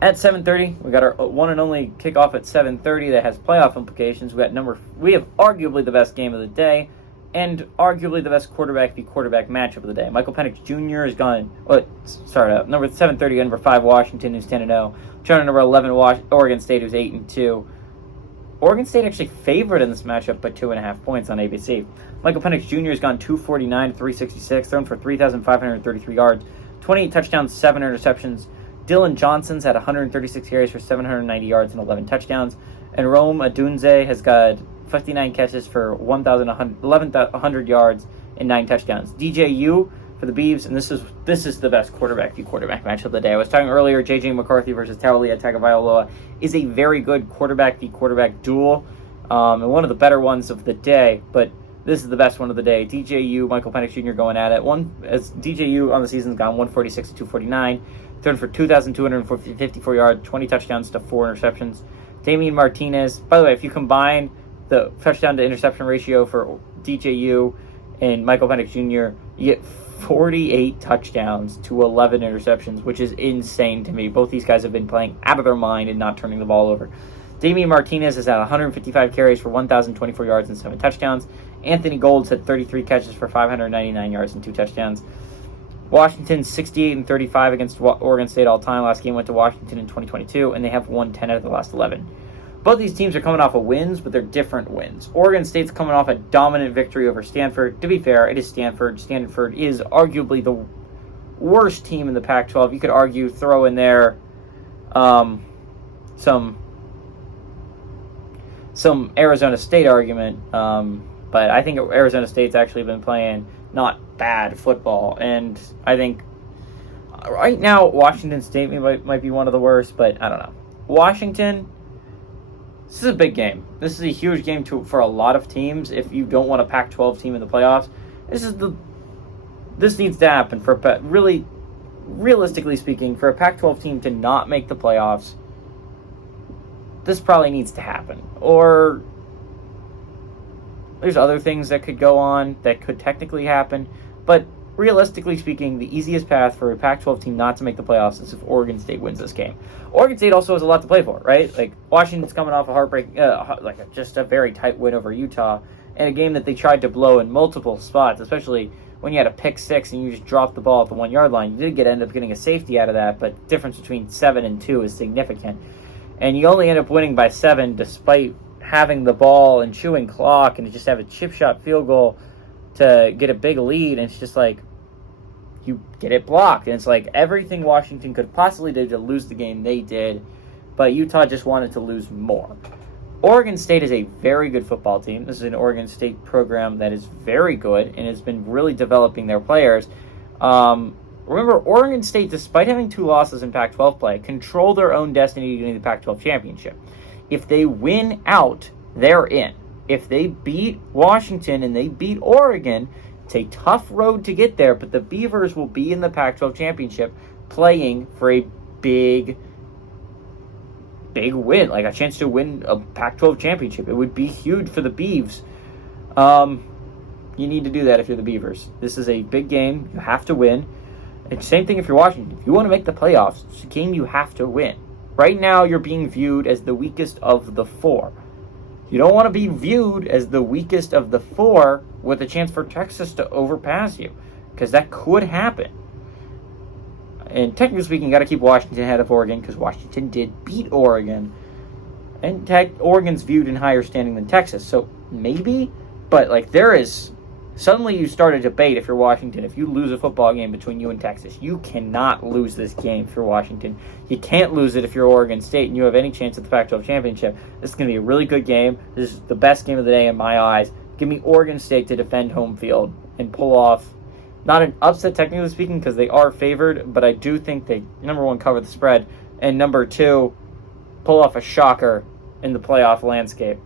At 7:30, we got our one and only kickoff at 7:30 that has playoff implications. We have arguably the best game of the day, and arguably the best quarterback v quarterback matchup of the day. Michael Penix Jr. is gone. Number 7:30, number 5 Washington, who's 10-0. Trying number 11 Oregon State, who's 8-2. Oregon State actually favored in this matchup by 2.5 points on ABC. Michael Penix Jr. has gone 249 to 366, thrown for 3,533 yards, 28 touchdowns, 7 interceptions. Dylan Johnson's had 136 carries for 790 yards and 11 touchdowns. And Rome Odunze has got 59 catches for 1,100 yards and 9 touchdowns. DJU for the Beavs, and this is the best quarterback v quarterback match of the day. I was talking earlier, J.J. McCarthy versus Taulia Tagovailoa is a very good quarterback v quarterback duel, and one of the better ones of the day, but this is the best one of the day. DJU, Michael Penix Jr. going at it. As DJU on the season's gone 146 to 249, thrown for 2,254 yards, 20 touchdowns to 4 interceptions. Damian Martinez, by the way, if you combine the touchdown to interception ratio for DJU and Michael Penix Jr., you get 48 touchdowns to 11 interceptions, which is insane to me. Both these guys have been playing out of their mind and not turning the ball over. Damian Martinez has had 155 carries for 1,024 yards and 7 touchdowns. Anthony Golds had 33 catches for 599 yards and 2 touchdowns. Washington 68-35 against Oregon State all time. Last game went to Washington in 2022, and they have won 10 out of the last 11. Both these teams are coming off of wins, but they're different wins. Oregon State's coming off a dominant victory over Stanford. To be fair, it is Stanford. Stanford is arguably the worst team in the Pac-12. You could argue, throw in there some Arizona State argument, but I think Arizona State's actually been playing not bad football, and I think right now Washington State might be one of the worst, but I don't know. Washington, this is a big game. This is a huge game for a lot of teams. If you don't want a Pac-12 team in the playoffs, this needs to happen for really, realistically speaking, for a Pac-12 team to not make the playoffs. This probably needs to happen, or there's other things that could go on that could technically happen, but realistically speaking, the easiest path for a Pac-12 team not to make the playoffs is if Oregon State wins this game. Oregon State also has a lot to play for, right? Like, Washington's coming off a heartbreak, just a very tight win over Utah, and a game that they tried to blow in multiple spots, especially when you had a pick six and you just dropped the ball at the 1 yard line. You did end up getting a safety out of that, but the difference between 7 and 2 is significant. And you only end up winning by 7 despite having the ball and chewing clock, and just have a chip shot field goal to get a big lead, and it's just like you get it blocked, and it's like everything Washington could possibly do to lose the game they did, but Utah just wanted to lose more. Oregon State is a very good football team. This is an Oregon State program that is very good and has been really developing their players. Remember, Oregon State, despite having 2 losses in Pac-12 play, control their own destiny to getting the Pac-12 championship. If they win out, they're in. If they beat Washington and they beat Oregon, it's a tough road to get there, but the Beavers will be in the Pac-12 championship playing for a big win, like a chance to win a Pac-12 championship. It would be huge for the Beavs. You need to do that if you're the Beavers. This is a big game. You have to win. And same thing if you're Washington. If you want to make the playoffs, it's a game you have to win. Right now, you're being viewed as the weakest of the 4. You don't want to be viewed as the weakest of the 4 with a chance for Texas to overpass you, because that could happen. And technically speaking, you got to keep Washington ahead of Oregon, because Washington did beat Oregon. And Oregon's viewed in higher standing than Texas, so maybe. But like, there is... Suddenly you start a debate if you're Washington. If you lose a football game between you and Texas, you cannot lose this game if you're Washington. You can't lose it if you're Oregon State and you have any chance at the Pac-12 championship. This is going to be a really good game. This is the best game of the day in my eyes. Give me Oregon State to defend home field and pull off, not an upset technically speaking, because they are favored, but I do think they, number 1, cover the spread, and number 2, pull off a shocker in the playoff landscape.